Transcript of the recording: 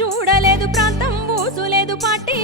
చూడలేదు ప్రాంతం ఊసులేదు పార్టీ